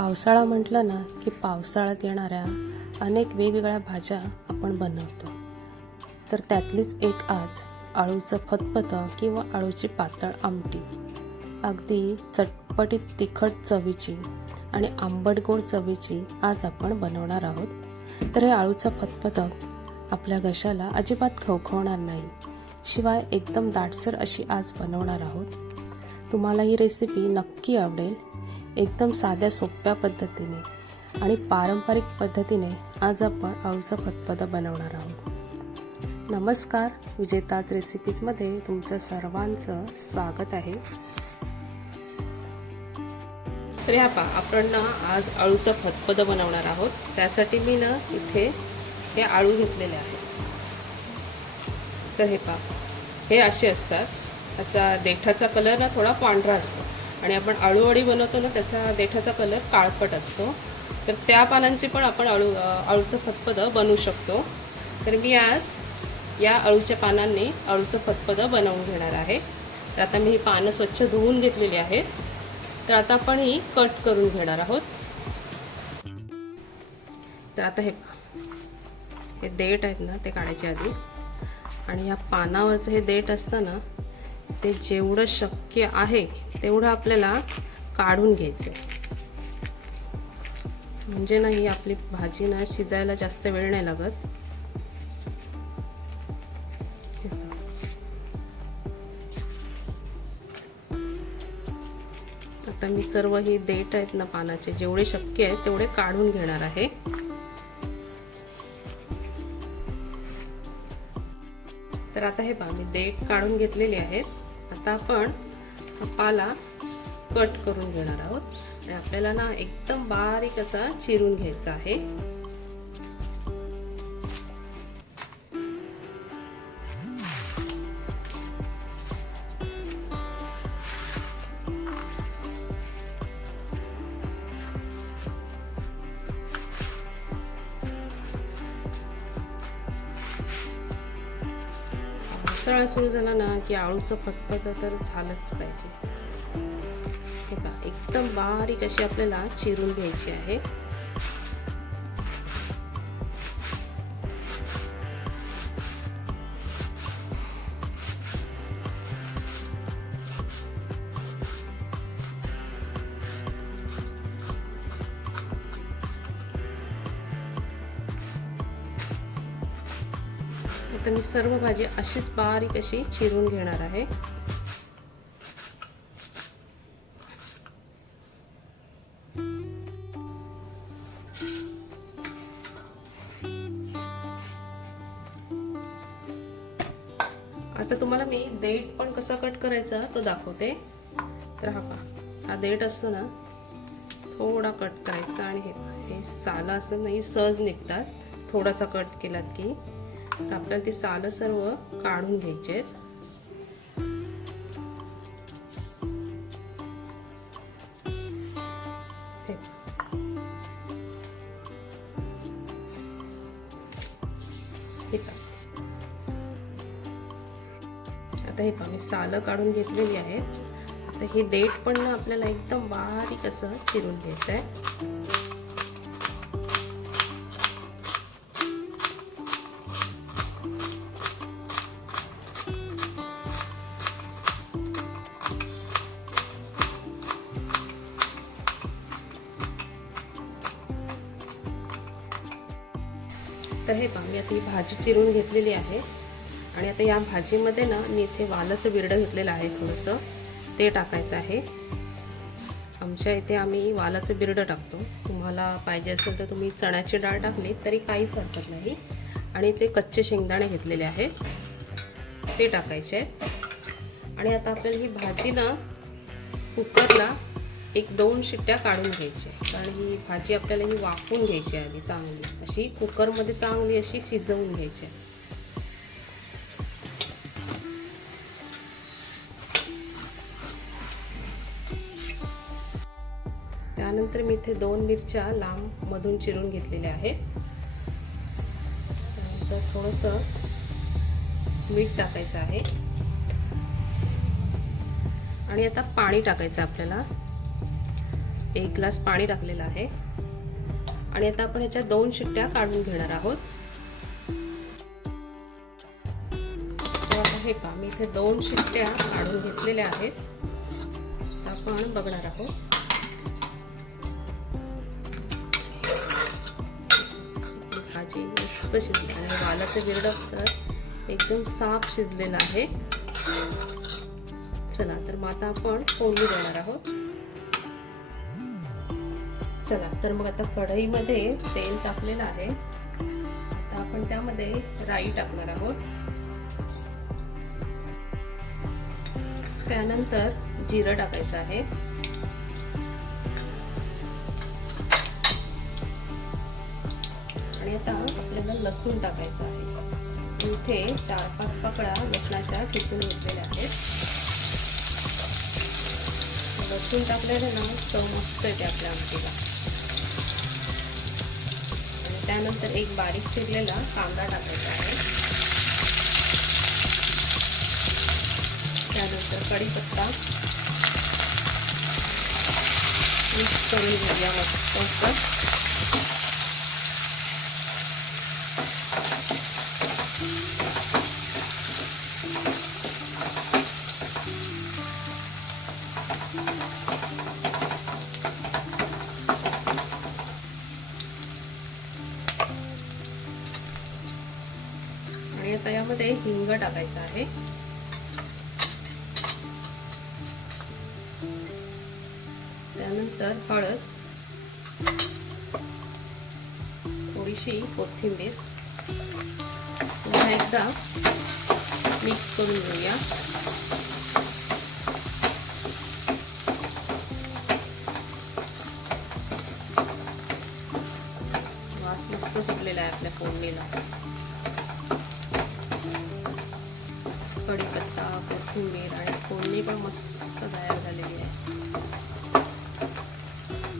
पावसाळा म्हटलं ना की पावसाळ्यात येणाऱ्या अनेक वेगवेगळ्या भाज्या आपण बनवतो. तर त्यातलीच एक आज आळूचं फतफतं किंवा आळूची पातळ आमटी. अगदी चटपटीत तिखट चवीची आणि आंबट गोड चवीची आज आपण बनवणार आहोत. तर हे आळूचं फतफतं आपल्या घशाला अजिबात खवखवणार नाही. शिवाय एकदम दाटसर अशी आज बनवणार आहोत. तुम्हाला ही रेसिपी नक्की आवडेल. एकदम साध्या सोप्या पद्धतीने आणि पारंपरिक पद्धतीने आज आपण अळूचं फतफदं बनवणार आहोत. नमस्कार विजेताज रेसिपीजमध्ये तुमचं सर्वांचं स्वागत आहे. तर ह्या पा आपण ना आज अळूचं फतपद बनवणार आहोत. त्यासाठी मी ना इथे हे आळू घेतलेले आहेत तर हे पा हे असे असतात. त्याचा देठाचा कलर ना थोडा पांढरा असतो. आणि आपण आळूवडी बनवतो ना त्याचा देठाचा कलर काळपट असतो. तर त्या पानांची पण आपण अळू अळूचं फतपदं बनवू शकतो. तर मी आज या अळूच्या पानांनी अळूचं फतपदं बनवून घेणार आहे. तर आता मी ही पानं स्वच्छ धुवून घेतलेली आहेत. तर आता आपण ही कट करून घेणार आहोत. तर आता हे हे देठ आहेत ना ते काढायच्या आधी. आणि या पानावरचं हे देठ असतं ना ते जेवढं शक्य आहे तेवढं आपल्याला काढून घ्यायचं म्हणजे ना ही आपली भाजी ना शिजायला जास्त वेळ नाही लागत. आता मी सर्व ही देठ आहेत ना पानाचे जेवढे शक्य आहे तेवढे काढून घेणार आहे. तर आता हे पहा मी देठ काढून घेतलेले आहेत. आता आपण पाला कट करून घेणार आहोत. आणि आपल्याला ना एकदम बारीक असा चिरून घ्यायचा आहे. पावसाळा सुरू झाला ना की आळूचं फतफत तर झालंच पाहिजे. हे का एकदम बारीक अशी आपल्याला चिरून घ्यायची आहे. आता मी सर्व भाजी अशीच बारीक अशी चिरून घेणार आहे. आता तुम्हाला मी देठ पण कसा कट करायचा तो दाखवते. तर हा पहा हा देठ असतो ना थोडा कट करायचा आणि हे हे साला असं नाही सहज निघतात. थोडासा कट केलात की आपल्याला ती सालं सर्व काढून घ्यायचे आहेत. आता हे पहा मी सालं काढून घेतलेली आहेत. आता ही देठ पण ना आपल्याला एकदम बारीक असं चिरून घ्यायचं आहे हे पहा मी आता ही भाजी चिरून घेतलेली आहे. आणि आता या भाजीमध्ये ना मी इथे वालाचं बिरडं घेतलेलं आहे थोडंसं. ते टाकायचं आहे. आमच्या इथे आम्ही वालाचं बिरडं टाकतो. तुम्हाला पाहिजे असेल तर तुम्ही चण्याची डाळ टाकली तरी काहीच हरकत नाही. आणि ते कच्चे शेंगदाणे घेतलेले आहेत. ते टाकायचे आहेत. आणि आता आपल्याला ही भाजी ना कुकरला एक दोन शिट्ट्या काढून घ्यायच्या. कारण ही भाजी आपल्याला ही वाफवून घ्यायची आधी चांगली. अशी कुकरमध्ये चांगली अशी शिजवून घ्यायची आहे. त्यानंतर मी इथे दोन मिरच्या लांब मधून चिरून घेतलेल्या आहेत. त्यानंतर थोडंसं मीठ टाकायचं आहे. आणि आता पाणी टाकायचं आपल्याला. एक ग्लास पाणी टाकलेलं आहे. आणि आता आपण ह्याच्या दोन शिट्ट्या काढून घेणार आहोत. हे पहा मी इथे दोन शिट्ट्या काढून घेतलेल्या आहेत. आपण बघणार आहोत. भाजी मस्त शिजली आणि वालाचं गिरडं तर एकदम साफ शिजलेलं आहे. चला तर मग आता आपण फोडणी देणार आहोत. चला तर मग आता कढईमध्ये तेल टाकलेलं आहे. आता आपण त्यामध्ये राई टाकणार आहोत. त्यानंतर जिरं टाकायचं आहे. आणि आता आपल्याला लसूण टाकायचं आहे. इथे चार पाच पकडा लसणाच्या खिचून घेतलेल्या आहेत. लसूण टाकल्याने ना चव मस्त येते आपल्या आमटीला. त्यानंतर एक बारीक चिरलेला कांदा टाकायचा आहे. त्यानंतर कढीपत्ता. मिक्स करून घेऊया मस्त. ते हिंग टाकायचं आहे. त्यानंतर हळद थोडीशी कोथिंबीर. पुन्हा एकदा मिक्स करून घेऊया. वास मस्त सुटलेला आहे आपल्या फोडणीला. कोथिंबीर आणि फोडणी पण मस्त तयार झालेली आहे.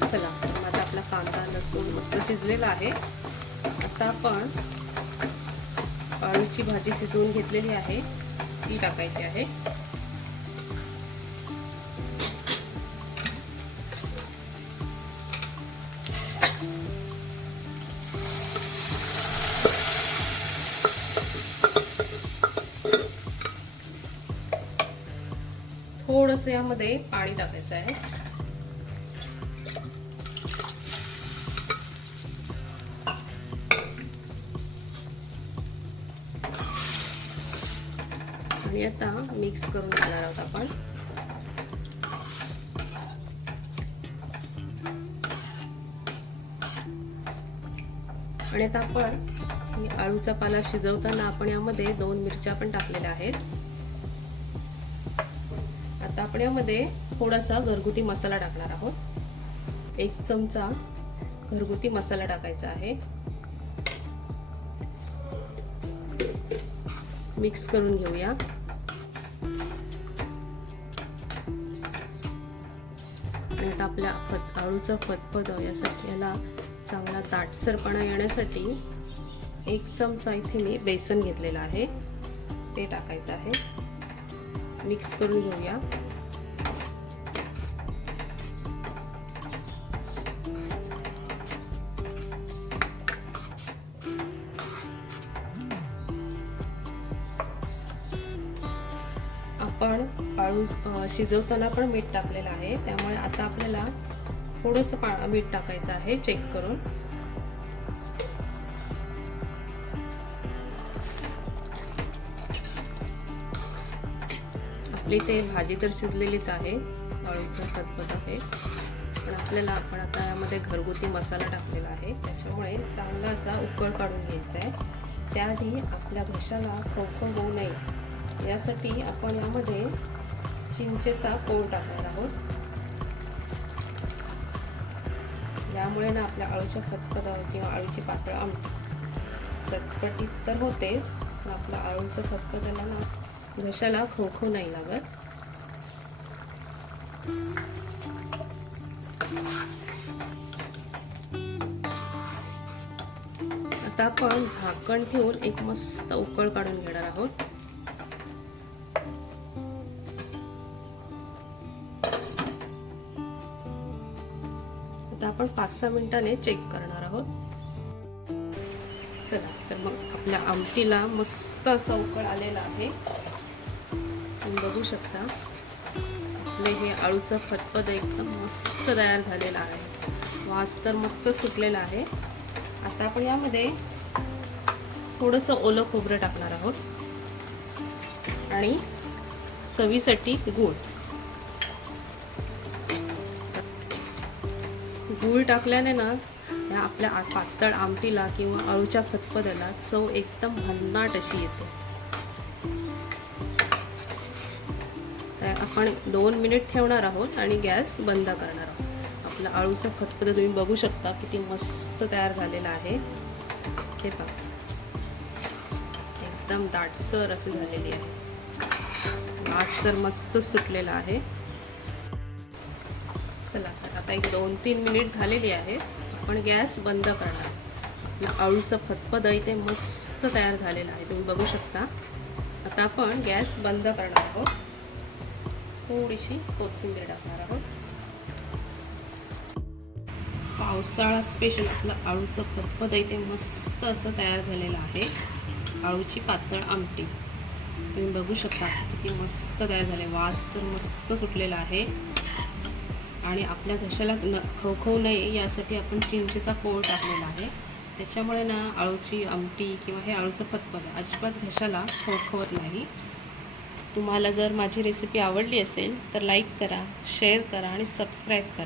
चला तर माझा आपला कांदा लसूण मस्त शिजलेला आहे. आता आपण आळूची भाजी शिजवून घेतलेली आहे. ती टाकायची आहे. थोडस यामध्ये पाणी टाकायचं आहे. आणि आता मिक्स करून घेणार आहोत आपण. आणि आता आपण आळूचा पाला शिजवताना आपण यामध्ये दोन मिरच्या पण टाकलेल्या आहेत. तापण्यामध्ये थोडासा घरगुती मसाला टाकणार आहोत. एक चमचा घरगुती मसाला टाकायचा आहे. मिक्स करून घेऊया. आणि आता आपल्या फत आळूचं फतफत यासाठी याला चांगला ताटसरपणा येण्यासाठी एक चमचा इथे मी बेसन घेतलेलं आहे. ते टाकायचं आहे. मिक्स करून घेऊया. आपण शिजवताना पण मीठ टाकलेलं आहे. त्यामुळे आता आपल्याला थोडंसं पा मीठ टाकायचं आहे चेक करून. आपली ते भाजी तर शिजलेलीच आहे अळूचं खतपत आहे. पण आपल्याला आपण आता यामध्ये घरगुती मसाला टाकलेला आहे. त्याच्यामुळे चांगला असा उकळ काढून घ्यायचा आहे. त्याआधी आपल्या घशाला खवखव होऊ नये. यासाठी आपण यामध्ये चिंचेचा कोळ टाकणार आहोत. यामुळे ना आपल्या अळूच्या खतखत किंवा अळूची पातळ आमटी चटपटीत तर होतेच पण आपलं आळूचं त्याला ना घशाला खोखो नाही लागत. आता आपण झाकण ठेवून एक मस्त उकळ काढून घेणार आहोत. आपण पाच सहा मिनिटाने चेक करणार आहोत. चला तर मग आपल्या आमटीला मस्त असा उकळ आलेला आहे. तुम्ही बघू शकता. आपले हे आळूचं फतपद एकदम मस्त तयार झालेला आहे. वास तर मस्त सुटलेला आहे. आता आपण यामध्ये थोडंसं ओलं खोबरं टाकणार आहोत. आणि चवीसाठी गूळ. गूळ टाकल्याने ना या आपल्या पातळ आमटीला किंवा अळूच्या फतफद्याला चव एकदम भन्नाट अशी येते. तर आपण दोन मिनिट ठेवणार आहोत आणि गॅस बंद करणार आहोत. आपलं अळूचं फतफद तुम्ही बघू शकता किती मस्त तयार झालेलं आहे. हे पहा एकदम दाटसर असे झालेली आहे. वास तर मस्त सुटलेला आहे. चला आता एक दोन तीन मिनिट झालेली आहे आपण गॅस बंद करणार. अळूचं आळूचं फतफद इथे ते मस्त तयार झालेलं आहे तुम्ही बघू शकता. आता आपण गॅस बंद करणार आहोत. थोडीशी कोथिंबीर टाकणार आहोत. पावसाळा स्पेशल असलं आळूचं फतफद इथे ते मस्त असं तयार झालेलं आहे. आळूची पातळ आमटी. तुम्ही बघू शकता किती मस्त तयार झाले वास तर मस्त सुटलेला आहे. आणि आपल्या घशाला न खवखवू नये यासाठी आपण चिंचेचा कोळ टाकलेला आहे. त्याच्यामुळे ना आळूची आमटी किंवा हे आळूचं पतपद अजिबात घशाला खवखवत नाही. तुम्हाला जर माझी रेसिपी आवडली असेल तर लाईक करा शेअर करा आणि सबस्क्राईब करा.